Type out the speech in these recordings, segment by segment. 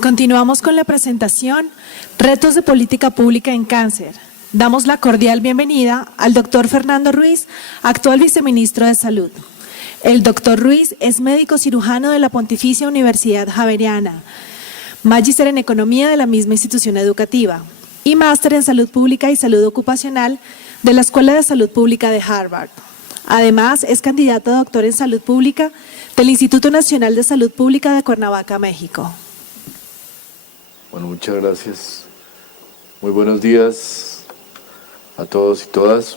Continuamos con la presentación Retos de Política Pública en Cáncer. Damos la cordial bienvenida al doctor Fernando Ruiz, actual viceministro de Salud. El doctor Ruiz es médico cirujano de la Pontificia Universidad Javeriana, magíster en Economía de la misma institución educativa y máster en Salud Pública y Salud Ocupacional de la Escuela de Salud Pública de Harvard. Además, es candidato a doctor en Salud Pública del Instituto Nacional de Salud Pública de Cuernavaca, México. Bueno, muchas gracias. Muy buenos días a todos y todas.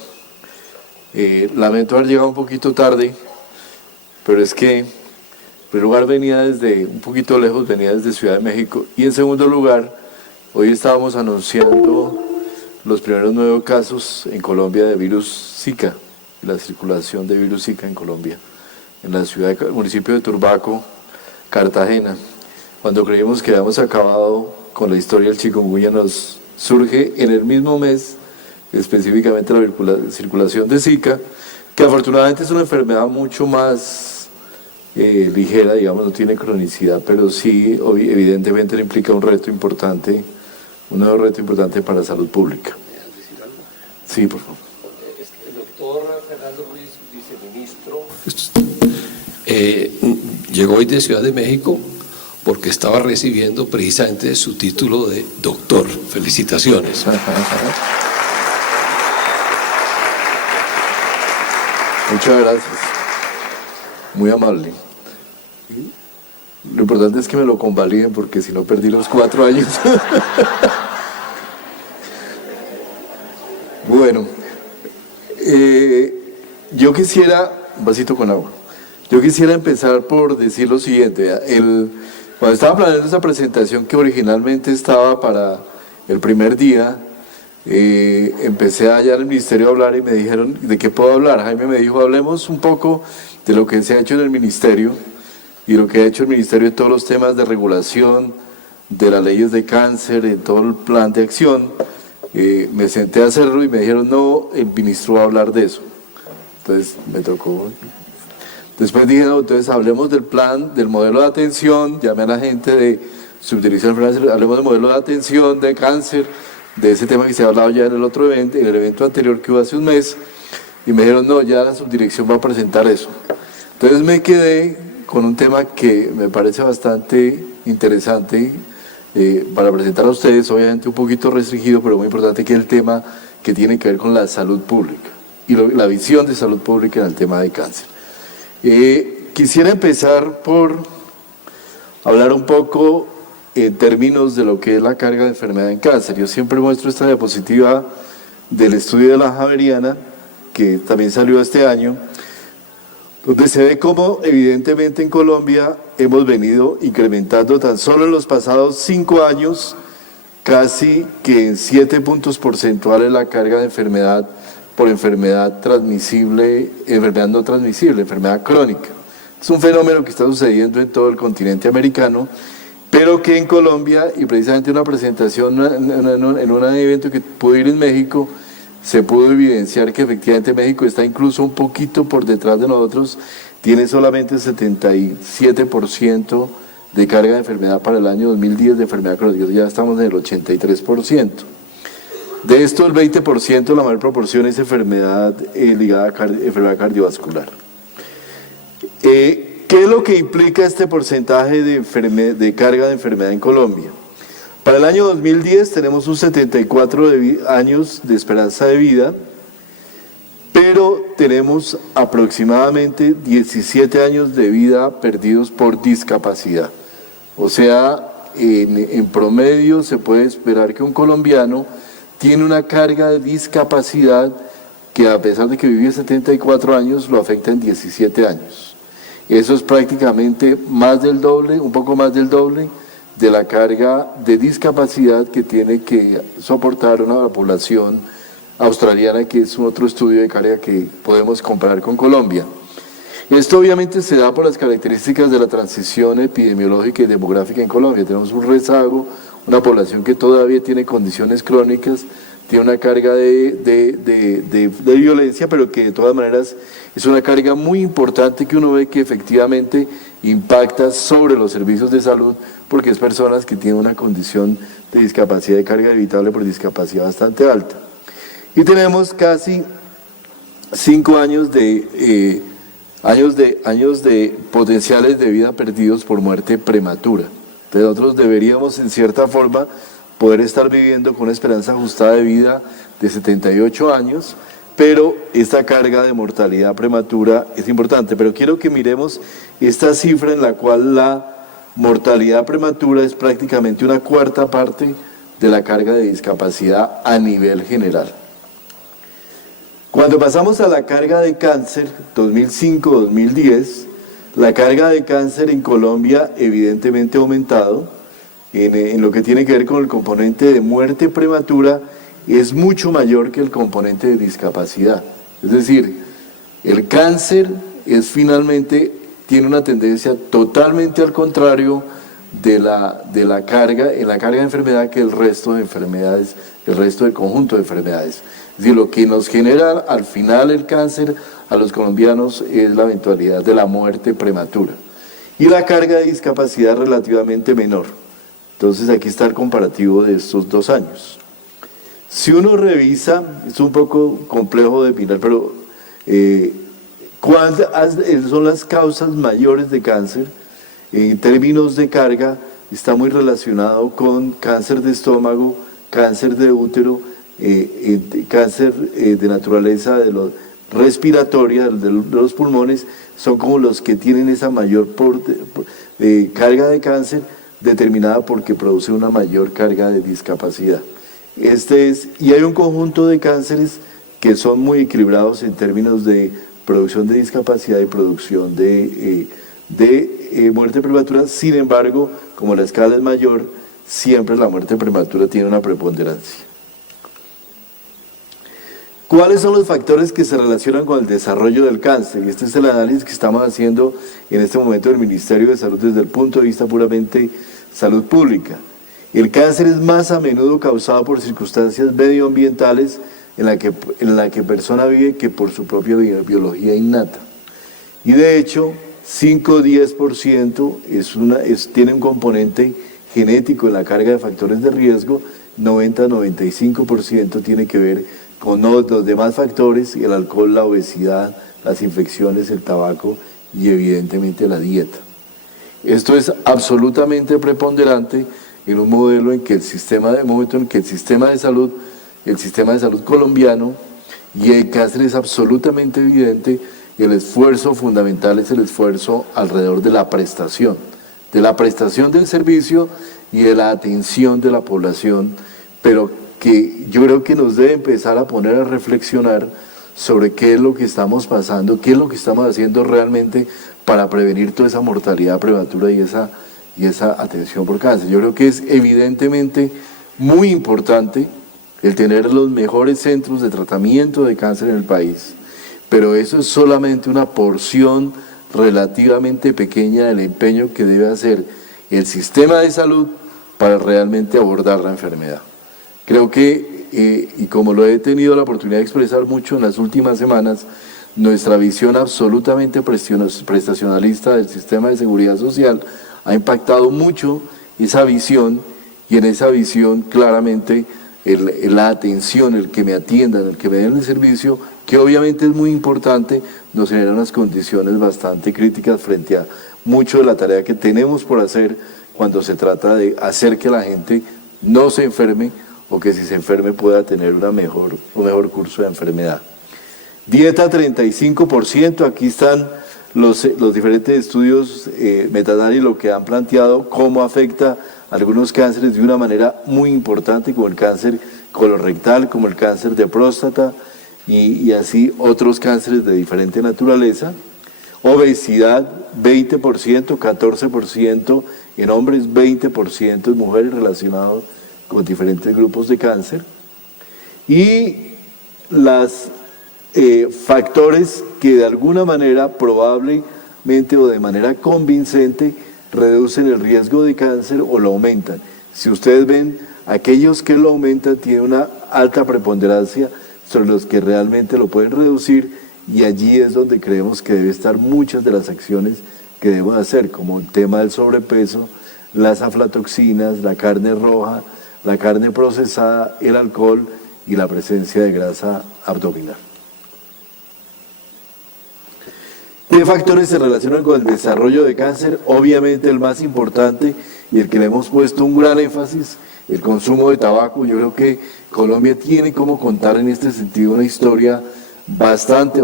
Lamento haber llegado un poquito tarde, pero es que, en primer lugar, venía desde un poquito lejos, venía desde Ciudad de México, y en segundo lugar, hoy estábamos anunciando los primeros 9 casos en Colombia de virus Zika, la circulación de virus Zika en Colombia, en la municipio de Turbaco, Cartagena. Cuando creímos que habíamos acabado con la historia del chikungunya, nos surge en el mismo mes específicamente la circulación de Zika, que afortunadamente es una enfermedad mucho más ligera, digamos, no tiene cronicidad, pero sí evidentemente implica un reto importante, un nuevo reto importante para la salud pública. Sí, por favor. El doctor Fernando Ruiz, viceministro, llegó hoy de Ciudad de México porque estaba recibiendo precisamente su título de doctor. Felicitaciones. Muchas gracias. Muy amable. Lo importante es que me lo convaliden porque si no perdí los 4 años. Bueno, yo quisiera, un vasito con agua, yo quisiera empezar por decir lo siguiente. Cuando estaba planeando esa presentación que originalmente estaba para el primer día, empecé allá en el ministerio a hablar y me dijeron, ¿de qué puedo hablar? Jaime me dijo, hablemos un poco de lo que se ha hecho en el ministerio y lo que ha hecho el ministerio en todos los temas de regulación, de las leyes de cáncer, en todo el plan de acción. Me senté a hacerlo y me dijeron, no, el ministro va a hablar de eso. Entonces me tocó. Después dije, no, entonces hablemos del plan, del modelo de atención, llamé a la gente de subdirección de enfermedades, hablemos del modelo de atención de cáncer, de ese tema que se ha hablado ya en el otro evento, en el evento anterior que hubo hace un mes, y me dijeron, no, ya la subdirección va a presentar eso. Entonces me quedé con un tema que me parece bastante interesante para presentar a ustedes, obviamente un poquito restringido, pero muy importante, que es el tema que tiene que ver con la salud pública y la visión de salud pública en el tema de cáncer. Quisiera empezar por hablar un poco en términos de lo que es la carga de enfermedad en cáncer. Yo siempre muestro esta diapositiva del estudio de la Javeriana, que también salió este año, donde se ve cómo evidentemente en Colombia hemos venido incrementando tan solo en los pasados 5 años casi que en 7 puntos porcentuales la carga de enfermedad por enfermedad transmisible, enfermedad no transmisible, enfermedad crónica. Es un fenómeno que está sucediendo en todo el continente americano, pero que en Colombia, y precisamente una presentación en un evento que pude ir en México, se pudo evidenciar que efectivamente México está incluso un poquito por detrás de nosotros, tiene solamente el 77% de carga de enfermedad para el año 2010 de enfermedad crónica, ya estamos en el 83%. De esto el 20%, la mayor proporción es enfermedad ligada a enfermedad cardiovascular. ¿Qué es lo que implica este porcentaje de carga de enfermedad en Colombia? Para el año 2010 tenemos un 74 años de esperanza de vida, pero tenemos aproximadamente 17 años de vida perdidos por discapacidad. O sea, en promedio se puede esperar que un colombiano tiene una carga de discapacidad que, a pesar de que vive 74 años, lo afecta en 17 años. Eso es prácticamente más del doble, un poco más del doble de la carga de discapacidad que tiene que soportar una población australiana, que es otro estudio de carga que podemos comparar con Colombia. Esto obviamente se da por las características de la transición epidemiológica y demográfica en Colombia. Tenemos un rezago, una población que todavía tiene condiciones crónicas, tiene una carga de violencia, pero que de todas maneras es una carga muy importante que uno ve que efectivamente impacta sobre los servicios de salud, porque es personas que tienen una condición de discapacidad, de carga evitable por discapacidad bastante alta. Y tenemos casi 5 años de potenciales de vida perdidos por muerte prematura. Entonces nosotros deberíamos en cierta forma poder estar viviendo con una esperanza ajustada de vida de 78 años, pero esta carga de mortalidad prematura es importante. Pero quiero que miremos esta cifra en la cual la mortalidad prematura es prácticamente una cuarta parte de la carga de discapacidad a nivel general. Cuando pasamos a la carga de cáncer, 2005-2010, la carga de cáncer en Colombia evidentemente ha aumentado. En lo que tiene que ver con el componente de muerte prematura, es mucho mayor que el componente de discapacidad. Es decir, el cáncer tiene una tendencia totalmente al contrario de la carga de enfermedad que el resto de enfermedades, el resto del conjunto de enfermedades. Es decir, lo que nos genera al final el cáncer a los colombianos es la eventualidad de la muerte prematura. Y la carga de discapacidad es relativamente menor. Entonces aquí está el comparativo de estos 2 años. Si uno revisa, es un poco complejo de mirar, pero ¿cuáles son las causas mayores de cáncer? En términos de carga, está muy relacionado con cáncer de estómago, cáncer de útero, cáncer de naturaleza respiratoria, de los pulmones, son como los que tienen esa mayor carga de cáncer determinada porque produce una mayor carga de discapacidad. Y hay un conjunto de cánceres que son muy equilibrados en términos de producción de discapacidad y producción de muerte prematura. Sin embargo, como la escala es mayor, siempre la muerte prematura tiene una preponderancia. ¿Cuáles son los factores que se relacionan con el desarrollo del cáncer? Y este es el análisis que estamos haciendo en este momento del Ministerio de Salud desde el punto de vista puramente salud pública. El cáncer es más a menudo causado por circunstancias medioambientales en la que persona vive que por su propia biología innata. Y de hecho, 5-10% tiene un componente genético en la carga de factores de riesgo, 90-95% tiene que ver con los demás factores, el alcohol, la obesidad, las infecciones, el tabaco y evidentemente la dieta. Esto es absolutamente preponderante en un modelo en que el sistema de salud colombiano y el cáncer es absolutamente evidente. El esfuerzo fundamental es el esfuerzo alrededor de la prestación del servicio y de la atención de la población, pero que yo creo que nos debe empezar a poner a reflexionar sobre qué es lo que estamos pasando, qué es lo que estamos haciendo realmente para prevenir toda esa mortalidad prematura y esa atención por cáncer. Yo creo que es evidentemente muy importante el tener los mejores centros de tratamiento de cáncer en el país, pero eso es solamente una porción relativamente pequeña del empeño que debe hacer el sistema de salud para realmente abordar la enfermedad. Creo que, y como lo he tenido la oportunidad de expresar mucho en las últimas semanas, nuestra visión absolutamente prestacionalista del sistema de seguridad social ha impactado mucho esa visión, y en esa visión claramente la atención, el que me atiendan, el que me den el servicio, que obviamente es muy importante, nos genera unas condiciones bastante críticas frente a mucho de la tarea que tenemos por hacer cuando se trata de hacer que la gente no se enferme, o que si se enferme pueda tener un mejor curso de enfermedad. Dieta 35%, aquí están los diferentes estudios Metanari, lo que han planteado, cómo afecta algunos cánceres de una manera muy importante, como el cáncer colorectal, como el cáncer de próstata, y así otros cánceres de diferente naturaleza. Obesidad 20%, 14% en hombres, 20% en mujeres relacionados con diferentes grupos de cáncer, y los factores que de alguna manera probablemente o de manera convincente reducen el riesgo de cáncer o lo aumentan. Si ustedes ven, aquellos que lo aumentan tienen una alta preponderancia sobre los que realmente lo pueden reducir, y allí es donde creemos que debe estar muchas de las acciones que debemos hacer, como el tema del sobrepeso, las aflatoxinas, la carne roja, la carne procesada, el alcohol y la presencia de grasa abdominal. ¿Qué factores se relacionan con el desarrollo de cáncer? Obviamente el más importante y el que le hemos puesto un gran énfasis, el consumo de tabaco. Yo creo que Colombia tiene como contar en este sentido una historia bastante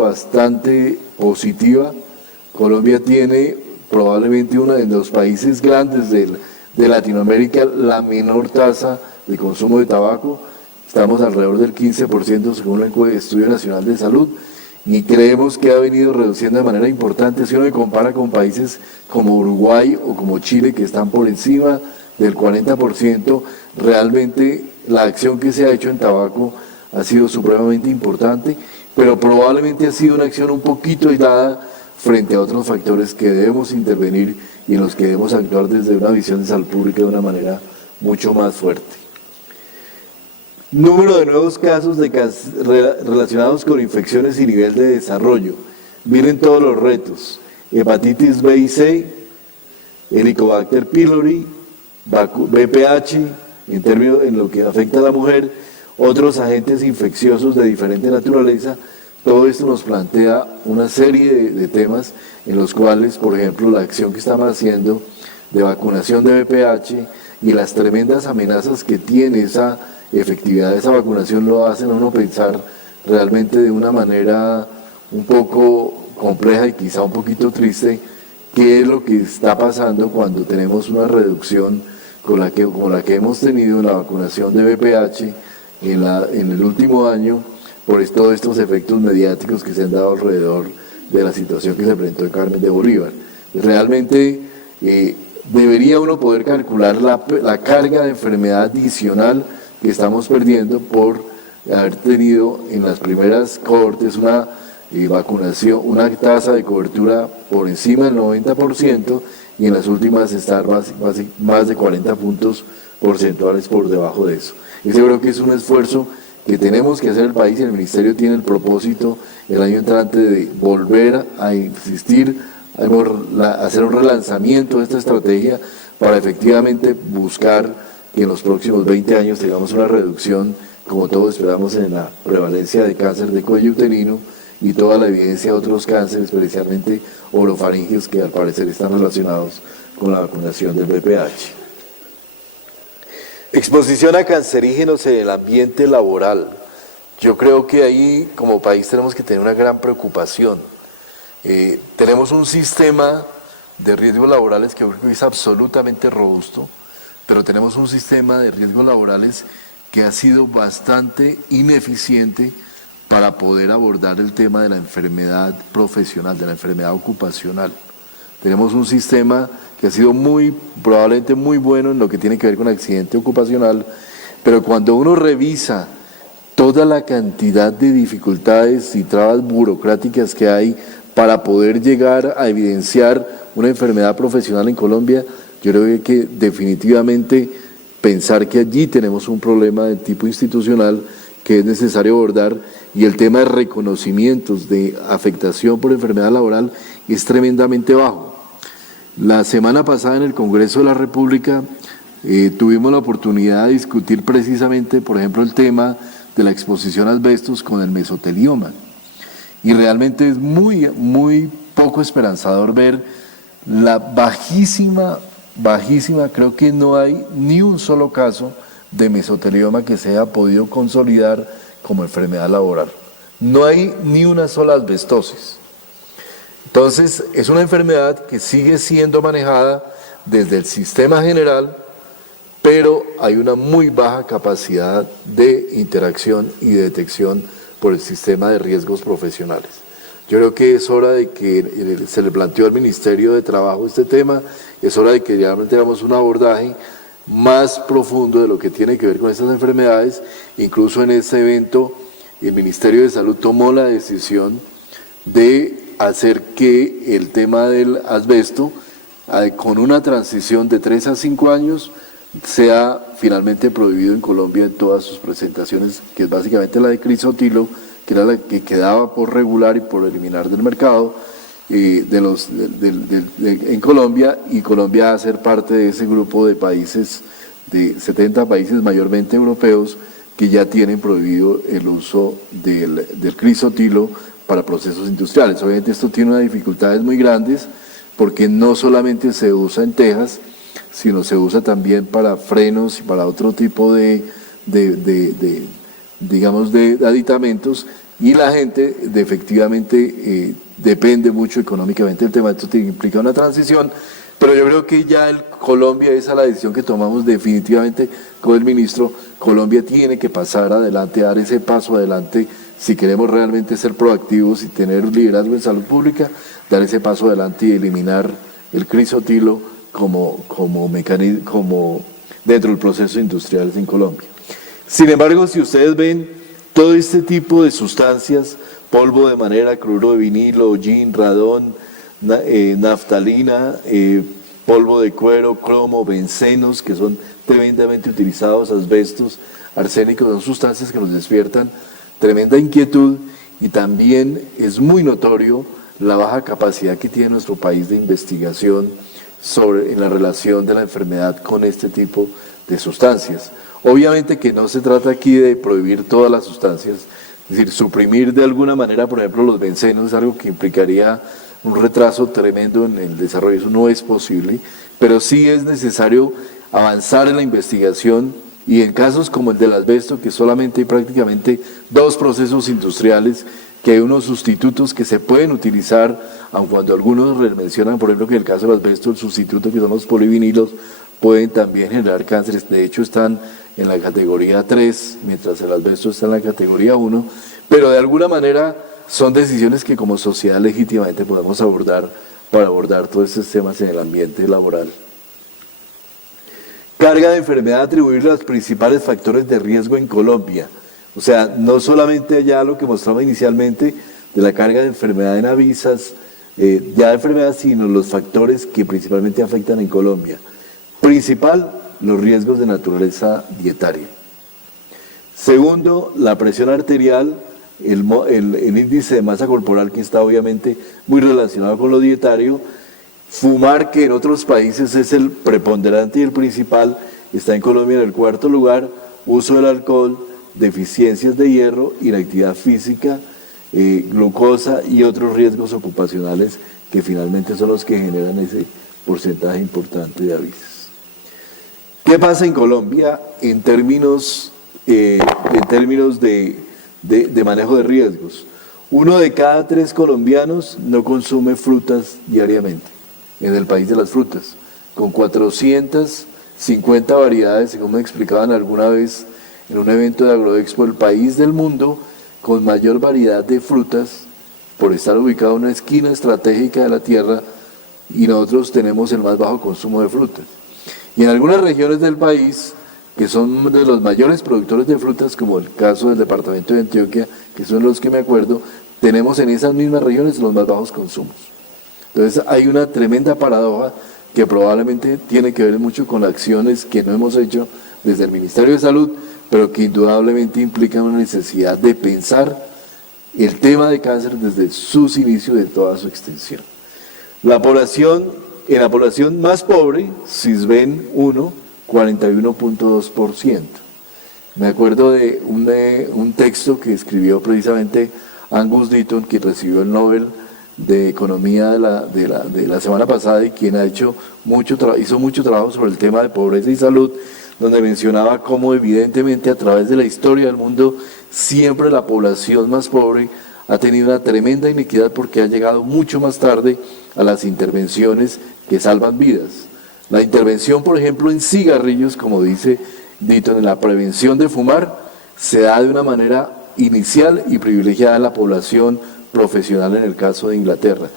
positiva. Colombia tiene probablemente uno de los países grandes de Latinoamérica la menor tasa de consumo de tabaco. Estamos alrededor del 15% según el Estudio Nacional de Salud, y creemos que ha venido reduciendo de manera importante. Si uno se compara con países como Uruguay o como Chile, que están por encima del 40%, realmente la acción que se ha hecho en tabaco ha sido supremamente importante, pero probablemente ha sido una acción un poquito aislada frente a otros factores que debemos intervenir y en los que debemos actuar desde una visión de salud pública de una manera mucho más fuerte. Número de nuevos casos relacionados con infecciones y nivel de desarrollo. Miren todos los retos: hepatitis B y C, Helicobacter pylori, VPH, en lo que afecta a la mujer, otros agentes infecciosos de diferente naturaleza. Todo esto nos plantea una serie de temas en los cuales, por ejemplo, la acción que estamos haciendo de vacunación de VPH y las tremendas amenazas que tiene esa efectividad de esa vacunación lo hacen a uno pensar realmente de una manera un poco compleja y quizá un poquito triste qué es lo que está pasando cuando tenemos una reducción como la que hemos tenido en la vacunación de VPH en el último año, por todos estos efectos mediáticos que se han dado alrededor de la situación que se presentó en Carmen de Bolívar. Realmente debería uno poder calcular la carga de enfermedad adicional que estamos perdiendo por haber tenido en las primeras cohortes una vacunación, una tasa de cobertura por encima del 90%, y en las últimas estar más de 40 puntos porcentuales por debajo de eso. Yo creo que es un esfuerzo que tenemos que hacer el país, y el Ministerio tiene el propósito el año entrante de volver a insistir, a hacer un relanzamiento de esta estrategia para efectivamente buscar que en los próximos 20 años tengamos una reducción, como todos esperamos, en la prevalencia de cáncer de cuello uterino y toda la evidencia de otros cánceres, especialmente orofaringeos, que al parecer están relacionados con la vacunación del VPH. Exposición a cancerígenos en el ambiente laboral. Yo creo que ahí como país tenemos que tener una gran preocupación. Tenemos un sistema de riesgos laborales que creo que es absolutamente robusto, pero tenemos un sistema de riesgos laborales que ha sido bastante ineficiente para poder abordar el tema de la enfermedad profesional, de la enfermedad ocupacional. Tenemos un sistema que ha sido probablemente muy bueno en lo que tiene que ver con accidente ocupacional, pero cuando uno revisa toda la cantidad de dificultades y trabas burocráticas que hay para poder llegar a evidenciar una enfermedad profesional en Colombia, yo creo que definitivamente pensar que allí tenemos un problema de tipo institucional que es necesario abordar, y el tema de reconocimientos de afectación por enfermedad laboral es tremendamente bajo. La semana pasada en el Congreso de la República tuvimos la oportunidad de discutir precisamente, por ejemplo, el tema de la exposición a asbestos con el mesotelioma, y realmente es muy poco esperanzador ver la bajísima, creo que no hay ni un solo caso de mesotelioma que se haya podido consolidar como enfermedad laboral. No hay ni una sola asbestosis. Entonces, es una enfermedad que sigue siendo manejada desde el sistema general, pero hay una muy baja capacidad de interacción y de detección por el sistema de riesgos profesionales. Yo creo que es hora de que se le planteó al Ministerio de Trabajo este tema, es hora de que realmente tengamos un abordaje más profundo de lo que tiene que ver con estas enfermedades. Incluso en este evento el Ministerio de Salud tomó la decisión de hacer que el tema del asbesto, con una transición de 3 a 5 años, sea finalmente prohibido en Colombia en todas sus presentaciones, que es básicamente la de crisotilo, que era la que quedaba por regular y por eliminar del mercado en Colombia, y Colombia va a ser parte de ese grupo de países, de 70 países mayormente europeos, que ya tienen prohibido el uso del crisotilo para procesos industriales. Obviamente esto tiene unas dificultades muy grandes, porque no solamente se usa en tejas, sino se usa también para frenos y para otro tipo de aditamentos, y la gente efectivamente depende mucho económicamente del tema. Esto implica una transición, pero yo creo que ya Colombia, esa es la decisión que tomamos definitivamente con el ministro. Colombia tiene que pasar adelante, dar ese paso adelante, si queremos realmente ser proactivos y tener un liderazgo en salud pública, dar ese paso adelante y eliminar el crisotilo como mecanismo, como dentro del proceso industrial en Colombia. Sin embargo, si ustedes ven todo este tipo de sustancias, polvo de madera, cloruro de vinilo, gin, radón, naftalina, polvo de cuero, cromo, bencenos, que son tremendamente utilizados, asbestos, arsénicos, son sustancias que nos despiertan tremenda inquietud, y también es muy notorio la baja capacidad que tiene nuestro país de investigación en la relación de la enfermedad con este tipo de sustancias. Obviamente que no se trata aquí de prohibir todas las sustancias, es decir, suprimir de alguna manera, por ejemplo, los bencenos es algo que implicaría un retraso tremendo en el desarrollo, eso no es posible, pero sí es necesario avanzar en la investigación, y en casos como el del asbesto, que solamente hay prácticamente 2 procesos industriales, que hay unos sustitutos que se pueden utilizar, aun cuando algunos mencionan, por ejemplo, que en el caso del asbesto, el sustituto que son los polivinilos, pueden también generar cánceres. De hecho, están en la categoría 3, mientras el asbesto está en la categoría 1, pero de alguna manera son decisiones que como sociedad legítimamente podemos abordar para abordar todos estos temas en el ambiente laboral. Carga de enfermedad atribuible a los principales factores de riesgo en Colombia. O sea, no solamente allá lo que mostraba inicialmente de la carga de enfermedad en avisas, ya de enfermedad, sino los factores que principalmente afectan en Colombia. Principal, los riesgos de naturaleza dietaria. Segundo, la presión arterial, el índice de masa corporal, que está obviamente muy relacionado con lo dietario. Fumar, que en otros países es el preponderante y el principal, está en Colombia en el 4º lugar. Uso del alcohol, deficiencias de hierro, inactividad física, glucosa y otros riesgos ocupacionales que finalmente son los que generan ese porcentaje importante de avisos. ¿Qué pasa en Colombia en términos de manejo de riesgos? 1 de cada 3 colombianos no consume frutas diariamente, en el país de las frutas, con 450 variedades, según me explicaban alguna vez en un evento de Agroexpo, el país del mundo con mayor variedad de frutas, por estar ubicado en una esquina estratégica de la tierra, y nosotros tenemos el más bajo consumo de frutas. Y en algunas regiones del país, que son de los mayores productores de frutas, como el caso del departamento de Antioquia, que son los que me acuerdo, tenemos en esas mismas regiones los más bajos consumos. Entonces hay una tremenda paradoja que probablemente tiene que ver mucho con acciones que no hemos hecho desde el Ministerio de Salud, pero que indudablemente implican una necesidad de pensar el tema de cáncer desde sus inicios, de toda su extensión. En la población más pobre, SISBEN 1, 41.2%. Me acuerdo de un texto que escribió precisamente Angus Deaton, que recibió el Nobel de Economía de la semana pasada, y quien hizo mucho trabajo sobre el tema de pobreza y salud, donde mencionaba cómo evidentemente a través de la historia del mundo siempre la población más pobre ha tenido una tremenda inequidad, porque ha llegado mucho más tarde a las intervenciones que salvan vidas. La intervención, por ejemplo, en cigarrillos, como dice Deaton, en la prevención de fumar, se da de una manera inicial y privilegiada en la población profesional, en el caso de Inglaterra.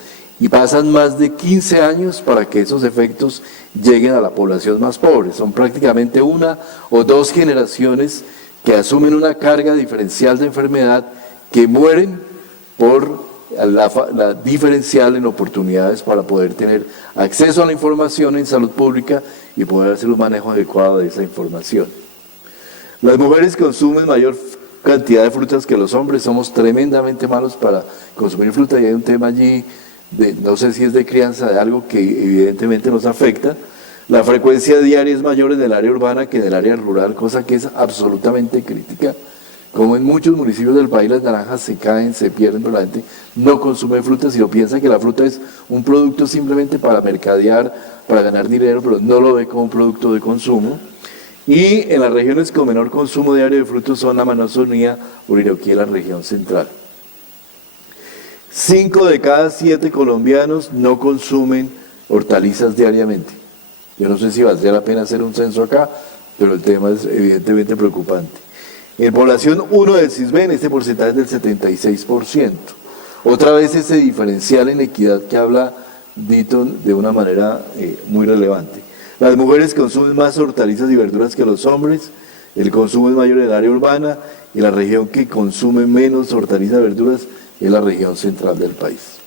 Y pasan más de 15 años para que esos efectos lleguen a la población más pobre. Son prácticamente 1 o 2 generaciones que asumen una carga diferencial de enfermedad, que mueren por la diferencial en oportunidades para poder tener acceso a la información en salud pública y poder hacer un manejo adecuado de esa información. Las mujeres consumen mayor cantidad de frutas que los hombres, somos tremendamente malos para consumir fruta y hay un tema allí, no sé si es de crianza, de algo que evidentemente nos afecta. La frecuencia diaria es mayor en el área urbana que en el área rural, cosa que es absolutamente crítica. Como en muchos municipios del país las naranjas se caen, se pierden, pero la gente no consume frutas, sino piensa que la fruta es un producto simplemente para mercadear, para ganar dinero, pero no lo ve como un producto de consumo. Y en las regiones con menor consumo diario de frutos son la Amazonía, Orinoquía y la región central. 5 de cada 7 colombianos no consumen hortalizas diariamente. Yo no sé si valdría la pena hacer un censo acá, pero el tema es evidentemente preocupante. En población 1 del CISBEN, este porcentaje es del 76%. Otra vez ese diferencial en equidad que habla Ditton de una manera muy relevante. Las mujeres consumen más hortalizas y verduras que los hombres, el consumo es mayor en el área urbana y la región que consume menos hortalizas y verduras es la región central del país.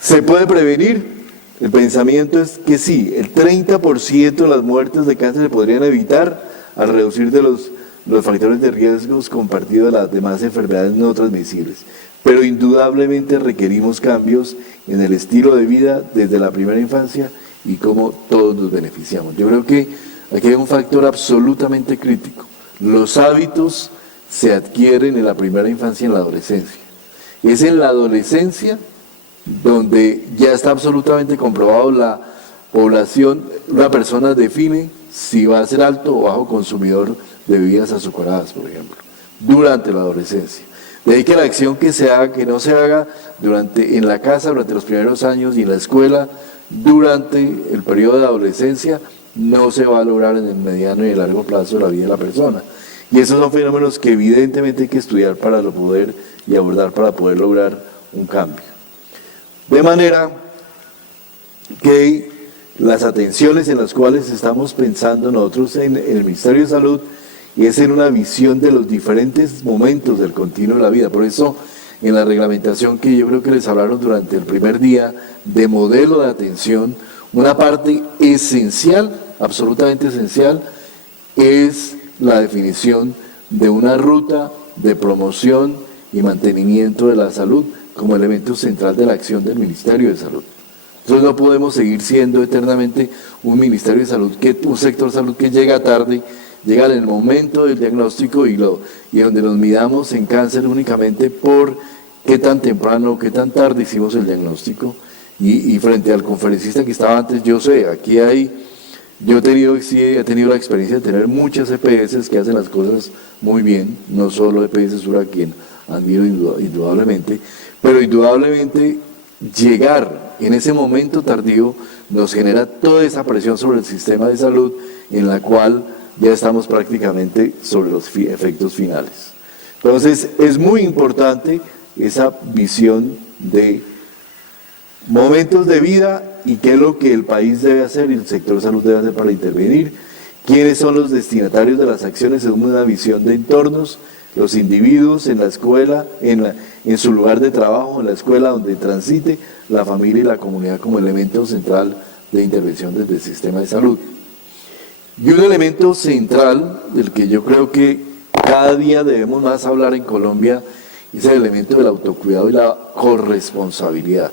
¿Se puede prevenir? El pensamiento es que sí, el 30% de las muertes de cáncer se podrían evitar al reducir de los factores de riesgos compartidos de las demás enfermedades no transmisibles. Pero indudablemente requerimos cambios en el estilo de vida desde la primera infancia y cómo todos nos beneficiamos. Yo creo que aquí hay un factor absolutamente crítico. Los hábitos se adquieren en la primera infancia y en la adolescencia. Es en la adolescencia donde ya está absolutamente comprobado la población, una persona define si va a ser alto o bajo consumidor de bebidas azucaradas, por ejemplo, durante la adolescencia. De ahí que la acción que se haga, que no se haga en la casa durante los primeros años y en la escuela durante el periodo de adolescencia, no se va a lograr en el mediano y el largo plazo de la vida de la persona. Y esos son fenómenos que evidentemente hay que estudiar para poder y abordar para poder lograr un cambio. De manera que las atenciones en las cuales estamos pensando nosotros en el Ministerio de Salud es en una visión de los diferentes momentos del continuo de la vida. Por eso, en la reglamentación que yo creo que les hablaron durante el primer día de modelo de atención, una parte esencial, absolutamente esencial, es la definición de una ruta de promoción y mantenimiento de la salud como elemento central de la acción del Ministerio de Salud. Entonces no podemos seguir siendo eternamente un Ministerio de Salud, un sector de salud que llega tarde, llega en el momento del diagnóstico y donde nos midamos en cáncer únicamente por qué tan temprano, qué tan tarde hicimos el diagnóstico. Y frente al conferencista que estaba antes, yo sé, aquí yo he tenido la experiencia de tener muchas EPS que hacen las cosas muy bien, no solo EPS Sur, a quien admiro indudablemente, pero indudablemente llegar en ese momento tardío nos genera toda esa presión sobre el sistema de salud en la cual ya estamos prácticamente sobre los efectos finales. Entonces es muy importante esa visión de momentos de vida y qué es lo que el país debe hacer y el sector de salud debe hacer para intervenir, quiénes son los destinatarios de las acciones según una visión de entornos, los individuos en la escuela, en su lugar de trabajo, en la escuela donde transite, la familia y la comunidad como elemento central de intervención desde el sistema de salud. Y un elemento central del que yo creo que cada día debemos más hablar en Colombia es el elemento del autocuidado y la corresponsabilidad.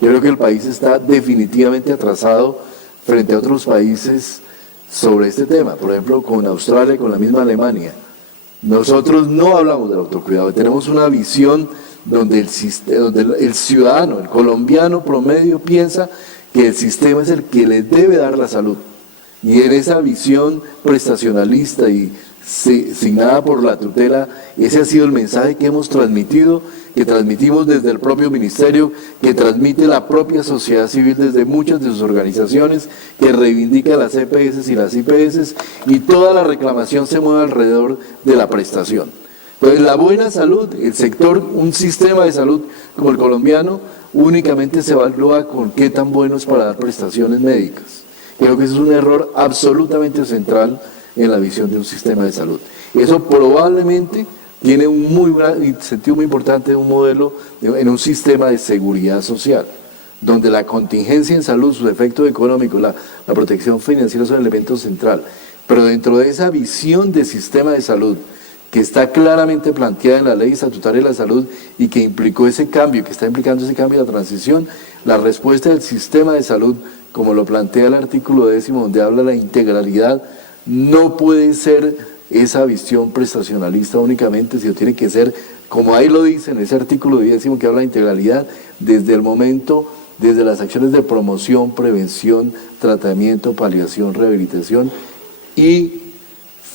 Yo creo que el país está definitivamente atrasado frente a otros países sobre este tema, por ejemplo con Australia, con la misma Alemania. Nosotros no hablamos del autocuidado, tenemos una visión donde el ciudadano, el colombiano promedio piensa que el sistema es el que le debe dar la salud. Y en esa visión prestacionalista y signada por la tutela, ese ha sido el mensaje que hemos transmitido, que transmitimos desde el propio ministerio, que transmite la propia sociedad civil desde muchas de sus organizaciones, que reivindica las EPS y las IPS, y toda la reclamación se mueve alrededor de la prestación. Entonces la buena salud, el sector, un sistema de salud como el colombiano, únicamente se evalúa con qué tan bueno es para dar prestaciones médicas. Creo que eso es un error absolutamente central en la visión de un sistema de salud. Eso probablemente tiene un muy gran sentido muy importante, un modelo en un sistema de seguridad social, donde la contingencia en salud, sus efectos económicos, la protección financiera son el elemento central. Pero dentro de esa visión de sistema de salud, que está claramente planteada en la Ley Estatutaria de la Salud y que implicó ese cambio, que está implicando ese cambio de la transición, la respuesta del sistema de salud, como lo plantea el artículo 10, donde habla de la integralidad, no puede ser esa visión prestacionalista únicamente, sino tiene que ser, como ahí lo dice en ese artículo 10 que habla de integralidad, desde el momento, desde las acciones de promoción, prevención, tratamiento, paliación, rehabilitación y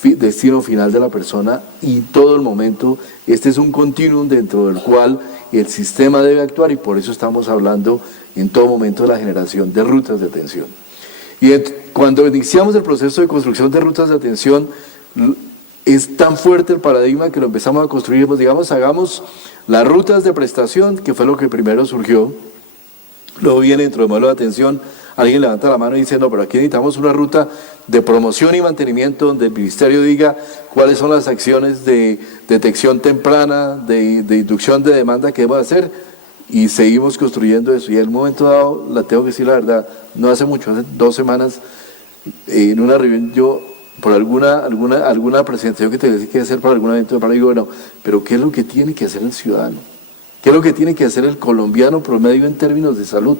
destino final de la persona, y todo el momento. Este es un continuum dentro del cual el sistema debe actuar, y por eso estamos hablando en todo momento de la generación de rutas de atención. Y cuando iniciamos el proceso de construcción de rutas de atención, es tan fuerte el paradigma que lo empezamos a construir, pues digamos, hagamos las rutas de prestación, que fue lo que primero surgió. Luego viene dentro del modelo de atención, alguien levanta la mano y dice, no, pero aquí necesitamos una ruta de promoción y mantenimiento donde el ministerio diga cuáles son las acciones de detección temprana, de inducción de demanda que debemos hacer, y seguimos construyendo eso. Y en el momento dado, la tengo que decir la verdad, no hace mucho, hace 2 semanas, en una reunión yo, por alguna presentación que tenía que hacer para algún evento de paro, digo, bueno, pero ¿qué es lo que tiene que hacer el ciudadano? ¿Qué es lo que tiene que hacer el colombiano promedio en términos de salud?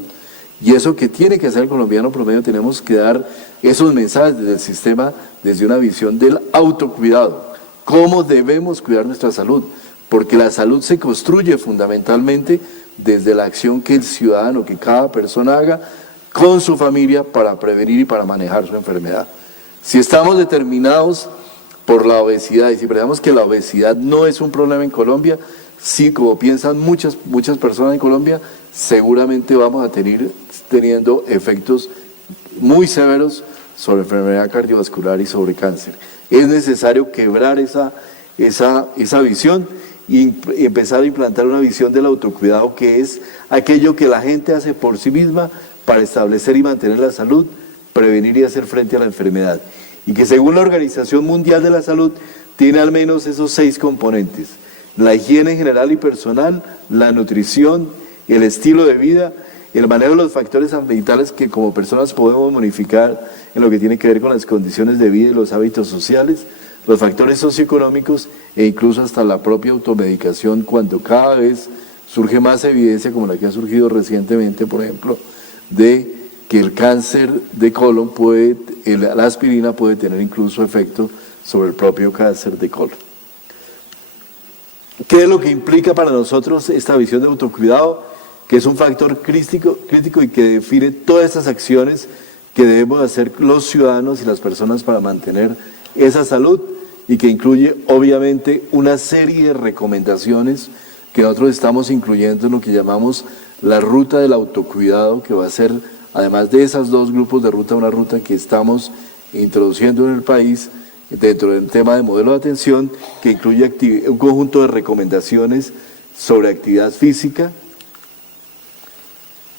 Y eso que tiene que hacer el colombiano promedio, tenemos que dar esos mensajes desde el sistema, desde una visión del autocuidado. ¿Cómo debemos cuidar nuestra salud? Porque la salud se construye fundamentalmente desde la acción que el ciudadano, que cada persona haga con su familia para prevenir y para manejar su enfermedad. Si estamos determinados por la obesidad, y si pensamos que la obesidad no es un problema en Colombia, sí, como piensan muchas personas en Colombia, seguramente vamos a teniendo efectos muy severos sobre enfermedad cardiovascular y sobre cáncer. Es necesario quebrar esa visión y empezar a implantar una visión del autocuidado, que es aquello que la gente hace por sí misma para establecer y mantener la salud, prevenir y hacer frente a la enfermedad. Y que según la Organización Mundial de la Salud, tiene al menos esos 6 componentes: la higiene general y personal, la nutrición, el estilo de vida, el manejo de los factores ambientales que como personas podemos modificar en lo que tiene que ver con las condiciones de vida y los hábitos sociales, los factores socioeconómicos e incluso hasta la propia automedicación, cuando cada vez surge más evidencia, como la que ha surgido recientemente, por ejemplo, de que el cáncer de colon la aspirina puede tener incluso efecto sobre el propio cáncer de colon. ¿Qué es lo que implica para nosotros esta visión de autocuidado? Que es un factor crítico y que define todas estas acciones que debemos hacer los ciudadanos y las personas para mantener esa salud, y que incluye obviamente una serie de recomendaciones que nosotros estamos incluyendo en lo que llamamos la ruta del autocuidado, que va a ser, además de esos 2 grupos de ruta, una ruta que estamos introduciendo en el país dentro del tema de modelo de atención, que incluye un conjunto de recomendaciones sobre actividad física,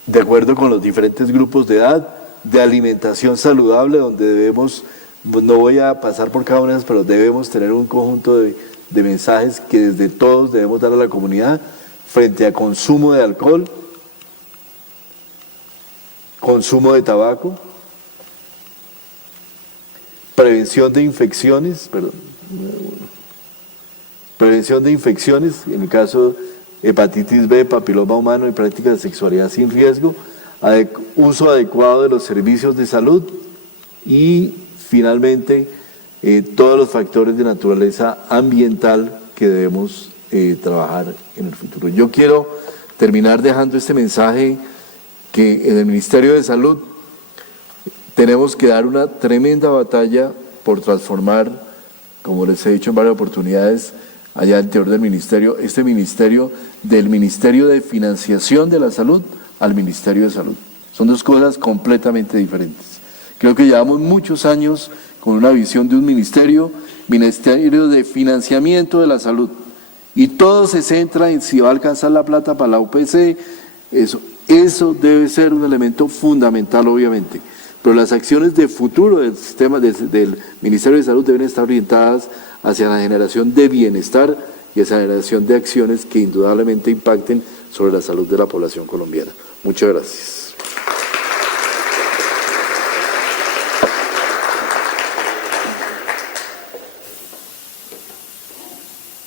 de acuerdo con los diferentes grupos de edad, de alimentación saludable, donde debemos, no voy a pasar por cada una de esas, pero debemos tener un conjunto de mensajes que desde todos debemos dar a la comunidad frente a consumo de alcohol, consumo de tabaco, prevención de infecciones, en el caso hepatitis B, papiloma humano y prácticas de sexualidad sin riesgo, uso adecuado de los servicios de salud y finalmente todos los factores de naturaleza ambiental que debemos trabajar en el futuro. Yo quiero terminar dejando este mensaje, que en el Ministerio de Salud tenemos que dar una tremenda batalla por transformar, como les he dicho en varias oportunidades, allá al interior del ministerio, este ministerio, del Ministerio de Financiación de la Salud al Ministerio de Salud. Son 2 cosas completamente diferentes. Creo que llevamos muchos años con una visión de un ministerio de financiamiento de la salud, y todo se centra en si va a alcanzar la plata para la UPC. Eso debe ser un elemento fundamental, obviamente, pero las acciones de futuro del sistema del Ministerio de Salud deben estar orientadas hacia la generación de bienestar y esa generación de acciones que indudablemente impacten sobre la salud de la población colombiana. Muchas gracias.